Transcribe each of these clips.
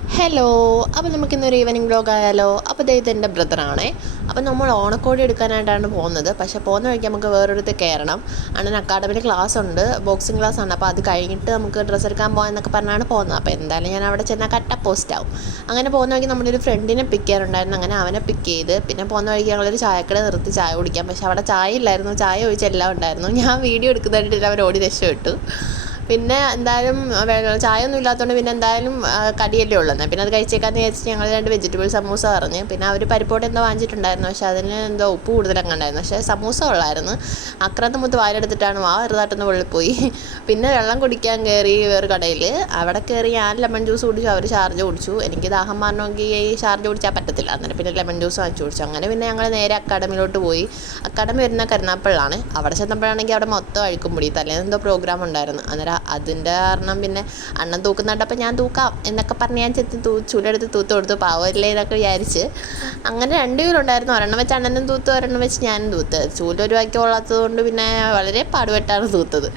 Hello. അപ്പോൾ നമുക്കിന്നൊരു evening vlog ആയാലോ? അപ്പോൾ ഇത് എൻ്റെ ബ്രദറാണേ. അപ്പോൾ നമ്മൾ ഓണക്കോടി എടുക്കാനായിട്ടാണ് പോകുന്നത്. പക്ഷേ പോകുന്ന വഴിക്ക് നമുക്ക് വേറൊരിടത്ത് കയറണം. അണ്ണൻ അക്കാഡമിയിൽ ക്ലാസ് ഉണ്ട്, ബോക്സിങ് ക്ലാസ് ആണ്. അപ്പോൾ അത് കഴിഞ്ഞിട്ട് നമുക്ക് ഡ്രസ്സ് എടുക്കാൻ പോകാമെന്നൊക്കെ പറഞ്ഞാണ് പോകുന്നത്. അപ്പോൾ എന്തായാലും ഞാൻ അവിടെ ചെന്നാൽ കട്ട പോസ്റ്റ് ആവും. അങ്ങനെ പോകുന്ന വഴിക്ക് നമ്മളൊരു ഫ്രണ്ടിനെ പിക്ക് ചെയ്യാറുണ്ടായിരുന്നു. അങ്ങനെ അവനെ പിക്ക് ചെയ്ത് പിന്നെ പോകുന്ന വഴിക്ക് ഞങ്ങളൊരു ചായക്കട നിർത്തി ചായ കുടിക്കാം. പക്ഷേ അവിടെ ചായ ഇല്ലായിരുന്നു, ചായ ഒഴിച്ചെല്ലാം ഉണ്ടായിരുന്നു. ഞാൻ വീഡിയോ എടുക്കുന്നതായിട്ട് അവർ ഓടി രക്ഷപ്പെട്ടു. പിന്നെ എന്തായാലും ചായ ഒന്നും ഇല്ലാത്തതുകൊണ്ട് പിന്നെ എന്തായാലും കടിയല്ലേ ഉള്ളത്. പിന്നെ അത് കഴിച്ചേക്കാന്ന് വിചാരിച്ചിട്ട് ഞങ്ങൾ 2 വെജിറ്റബിൾ സമൂസ പറഞ്ഞ്. പിന്നെ അവർ പരിപ്പോട്ട് എന്തോ വാങ്ങിച്ചിട്ടുണ്ടായിരുന്നു, പക്ഷേ അതിന് എന്തോ ഉപ്പ് കൂടുതലൊക്കെ ഉണ്ടായിരുന്നു. പക്ഷേ സമൂസ ഉള്ളായിരുന്നു. അക്രത്ത് മുത്ത് വായിലെടുത്തിട്ടാണ് ചെറുതായിട്ടൊന്ന് വെള്ളിപ്പോയി. പിന്നെ വെള്ളം കുടിക്കാൻ കയറി വേറെ കടയിൽ. അവിടെ കയറി ഞാൻ ലെമൺ ജ്യൂസ് കുടിച്ചു, അവർ ഷാർജ കുടിച്ചു. എനിക്ക് ദാഹം മാറണമെങ്കിൽ ഈ ഷാർജ കുടിച്ചാൽ പറ്റത്തില്ല. അന്നേരം പിന്നെ ലെമൺ ജ്യൂസ് വാങ്ങിച്ചു കുടിച്ചു. അങ്ങനെ പിന്നെ ഞങ്ങൾ നേരെ അക്കാഡമിയിലോട്ട് പോയി. അക്കാഡമി വരുന്ന കരുനാപ്പള്ളിലാണ്. അവിടെ ചെന്നപ്പോഴാണെങ്കിൽ അവിടെ മൊത്തം അഴുക്കും പൊടി. തലേന്ന് എന്തോ പ്രോഗ്രാം ഉണ്ടായിരുന്നു. അന്നേരം അതിൻ്റെ കാരണം പിന്നെ അണ്ണൻ തൂക്കുന്നുണ്ടപ്പോൾ ഞാൻ തൂക്കാം എന്നൊക്കെ പറഞ്ഞ് ഞാൻ ചൂലെടുത്ത് തൂത്ത് കൊടുത്തു. പാവല്ലേ എന്നൊക്കെ വിചാരിച്ച്. അങ്ങനെ 2 പേരുണ്ടായിരുന്നു. ഒരെണ്ണം വെച്ച് അണ്ണനും തൂത്ത്, ഒരെണ്ണം വെച്ച് ഞാനും തൂത്ത്. ചൂലൊരു വാക്കി കൊള്ളാത്തത് കൊണ്ട് പിന്നെ വളരെ പാടുപെട്ടാണ് തൂത്തത്.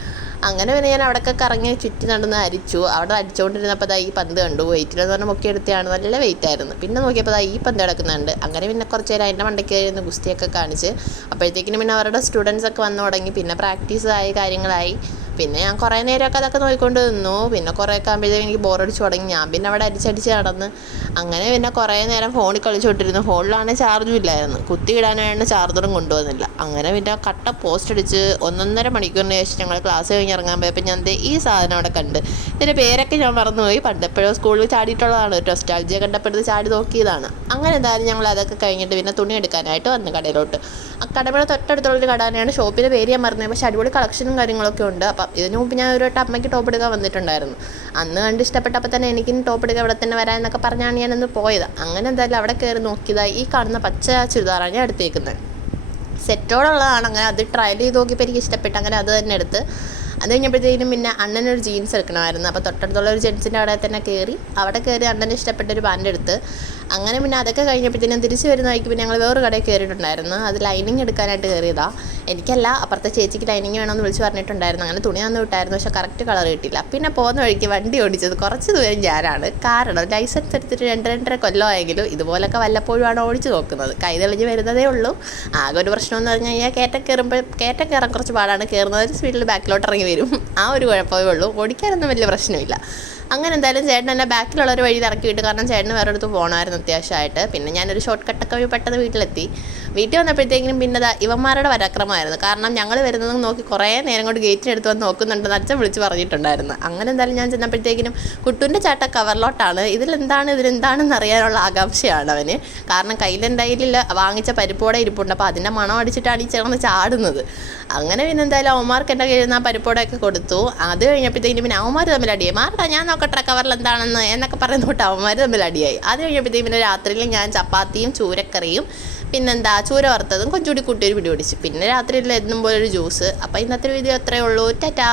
അങ്ങനെ പിന്നെ ഞാൻ അവിടെയൊക്കെ കറങ്ങി ചുറ്റി നടന്ന് അരിച്ചു. അവിടെ അടിച്ചുകൊണ്ടിരുന്നപ്പോൾ ഈ പന്ത് കണ്ടു. വെയിറ്റിലെന്ന് പറഞ്ഞാൽ മുക്കിയെടുത്തതാണ്, നല്ല വെയിറ്റായിരുന്നു. പിന്നെ നോക്കിയപ്പോൾ ഈ പന്ത് കിടക്കുന്നുണ്ട്. അങ്ങനെ പിന്നെ കുറച്ച് നേരം അതിൻ്റെ മണ്ടയ്ക്ക് ഇരുന്ന് ഗുസ്തിയൊക്കെ കാണിച്ച്. അപ്പോഴത്തേക്കിനും പിന്നെ അവരുടെ സ്റ്റുഡൻസൊക്കെ വന്നു തുടങ്ങി. പിന്നെ പ്രാക്ടീസായി, കാര്യങ്ങളായി. പിന്നെ ഞാൻ കുറേ നേരമൊക്കെ അതൊക്കെ നോക്കിക്കൊണ്ട് നിന്നു. പിന്നെ കുറേയൊക്കെ ആകുമ്പോഴത്തേക്കും എനിക്ക് ബോറടിച്ച് തുടങ്ങി. ഞാൻ പിന്നെ അവിടെ അടിച്ചടിച്ച് നടന്ന് അങ്ങനെ പിന്നെ കുറേ നേരം ഫോണിൽ കളിച്ചുകൊണ്ടിരുന്നു. ഫോണിലാണെങ്കിൽ ചാർജും ഇല്ലായിരുന്നു, കുത്തി ഇടാൻ വേണ്ട ചാർജറും കൊണ്ടുവന്നില്ല. അങ്ങനെ പിന്നെ കട്ട പോസ്റ്റ് അടിച്ച് 1.5 മണിക്കൂറിന് ശേഷം ഞങ്ങൾ ക്ലാസ് കഴിഞ്ഞ് ഇറങ്ങാൻ പോയപ്പോൾ ഞാൻ ഈ സാധനം അവിടെ കണ്ട്. ഇതിൻ്റെ പേരൊക്കെ ഞാൻ മറന്നുപോയി. പണ്ട് എപ്പോഴും സ്കൂളിൽ ചാടിയിട്ടുള്ളതാണ്, നൊസ്റ്റാൾജിയ കണ്ടപ്പോഴത് ചാടി നോക്കിയതാണ്. അങ്ങനെ എന്തായാലും ഞങ്ങൾ അതൊക്കെ കഴിഞ്ഞിട്ട് പിന്നെ തുണി എടുക്കാനായിട്ട് വന്നു കടയിലോട്ട്. അക്കാഡമിയുടെ തൊട്ടടുത്തുള്ളൊരു കട തന്നെയാണ്. ഷോപ്പിൻ്റെ പേര് ഞാൻ മറന്നു, പക്ഷേ അടിപൊളി കളക്ഷനും കാര്യങ്ങളൊക്കെ ഉണ്ട്. അപ്പം ഇതിനു മുമ്പ് ഞാൻ ഒരു വട്ടം അമ്മയ്ക്ക് ടോപ്പ് എടുക്കാൻ വന്നിട്ടുണ്ടായിരുന്നു. അന്ന് കണ്ട് ഇഷ്ടപ്പെട്ടപ്പോൾ തന്നെ എനിക്കും ടോപ്പ് എടുക്കാൻ ഇവിടെ തന്നെ വരാം എന്നൊക്കെ പറഞ്ഞാണ് ഞാനന്ന് പോയത്. അങ്ങനെ എന്തായാലും അവിടെ കയറി നോക്കിയതായി ഈ കാണുന്ന പച്ച ചുരിദാറാണ് ഞാൻ എടുത്തേക്കുന്നത്. സെറ്റോടുള്ളതാണ്. അങ്ങനെ അത് ട്രയൽ ചെയ്ത് നോക്കിയപ്പോൾ എനിക്ക് ഇഷ്ടപ്പെട്ടു. അങ്ങനെ അത് തന്നെ എടുത്ത്. അത് കഴിഞ്ഞപ്പോഴത്തേക്കും പിന്നെ അണ്ണനൊരു ജീൻസ് എടുക്കണമായിരുന്നു. അപ്പോൾ തൊട്ടടുത്തുള്ള ഒരു ജെൻസിൻ്റെ അവിടെ തന്നെ കയറി അണ്ണന് ഇഷ്ടപ്പെട്ടൊരു പാൻ്റ് എടുത്ത്. അങ്ങനെ പിന്നെ അതൊക്കെ കഴിഞ്ഞപ്പോഴത്തേനും തിരിച്ച് വരുന്ന വഴിക്ക് പിന്നെ ഞങ്ങൾ വേറൊരു കടയിൽ കയറിയിട്ടുണ്ടായിരുന്നു. അത് ലൈനിങ് എടുക്കാനായിട്ട് കയറിയതാണ്. എനിക്കല്ല, അപ്പുറത്തെ ചേച്ചിക്ക് ലൈനിങ് വേണമെന്ന് വിളിച്ച് പറഞ്ഞിട്ടുണ്ടായിരുന്നു. അങ്ങനെ തുണി തന്നു വിട്ടായിരുന്നു, പക്ഷേ കറക്റ്റ് കളർ കിട്ടില്ല. പിന്നെ പോകുന്ന വഴിക്ക് വണ്ടി ഓടിച്ചത് കുറച്ച് ദൂരം ഞാനാണ്. കാരണം ലൈസൻസ് എടുത്തിട്ട് 2-2.5 കൊല്ലമായെങ്കിലും ഇതുപോലൊക്കെ വല്ലപ്പോഴുമാണ് ഓടിച്ച് നോക്കുന്നത്. കൈ തെളിഞ്ഞ് വരുന്നതേ ഉള്ളൂ. ആകെ ഒരു പ്രശ്നമെന്ന് പറഞ്ഞു കഴിഞ്ഞാൽ കയറ്റം കയറാൻ കുറച്ച് പാടാണ്. കയറുന്നവർ സ്പീഡിൽ ബാക്കിലോട്ട് ഇറങ്ങി വരും. ആ ഒരു കുഴപ്പമേ ഉള്ളൂ. ഓടിക്കാനൊന്നും വലിയ പ്രശ്നമില്ല. അങ്ങനെ എന്തായാലും ചേട്ടൻ എന്നെ ബാക്കിലുള്ളൊരു വഴിയിൽ ഇറക്കി വിട്ടു. കാരണം ചേട്ടന് വേറെ അടുത്ത് പോകണമായിരുന്നു അത്യാവശ്യമായിട്ട്. പിന്നെ ഞാനൊരു ഷോർട്ട് കട്ടൊക്കെ വഴി പെട്ടെന്ന് വീട്ടിലെത്തി. വീട്ടിൽ വന്നപ്പോഴത്തേക്കിനും പിന്നെ ഇവന്മാരുടെ പരാക്രമമായിരുന്നു. കാരണം ഞങ്ങൾ വരുന്നതും നോക്കി കുറേ നേരം കൊണ്ട് ഗേറ്റിനടുത്ത് വന്ന് നോക്കുന്നുണ്ടെന്ന് അച്ഛൻ വിളിച്ച് പറഞ്ഞിട്ടുണ്ടായിരുന്നു. അങ്ങനെ എന്തായാലും ഞാൻ ചെന്നപ്പോഴത്തേക്കിനും കുട്ടുൻ്റെ ചാട്ട കവറിലോട്ടാണ്. ഇതിലെന്താണെന്ന് അറിയാനുള്ള ആകാംക്ഷയാണ് അവന്. കാരണം കയ്യിലെന്തായാലും വാങ്ങിച്ച പരിപ്പോടെ ഇരിപ്പുണ്ട്. അപ്പോൾ അതിൻ്റെ മണം അടിച്ചിട്ടാണ് ഈ ചേർന്ന് ചാടുന്നത്. അങ്ങനെ പിന്നെ എന്തായാലും അവന്മാർക്ക് എൻ്റെ കയ്യിൽ നിന്ന് ആ പരിപ്പോടെയൊക്കെ കൊടുത്തു. അത് കഴിഞ്ഞപ്പോഴത്തേക്കിനും പിന്നെ അവന്മാർ തമ്മിൽ അടിയായി. മാറട്ടാ ഞാൻ നോക്കട്ടെ കവറിൽ എന്താണെന്ന് എന്നൊക്കെ പറയുന്ന തൊട്ട് അവന്മാർ തമ്മിൽ അടിയായി. അത് കഴിഞ്ഞപ്പോഴത്തേക്കും പിന്നെ രാത്രിയിൽ ഞാൻ ചപ്പാത്തിയും ചൂരക്കറിയും പിന്നെന്താ ചൂര വറുത്തതും കുറച്ചുകൂടി കൂട്ടി ഒരു പിടി പിടിച്ചു. പിന്നെ രാത്രിയിൽ എന്നും പോലെ ഒരു ജ്യൂസ്. അപ്പോൾ ഇന്നത്തെ വീഡിയോ അത്രയേ ഉള്ളൂ. ടാറ്റാ.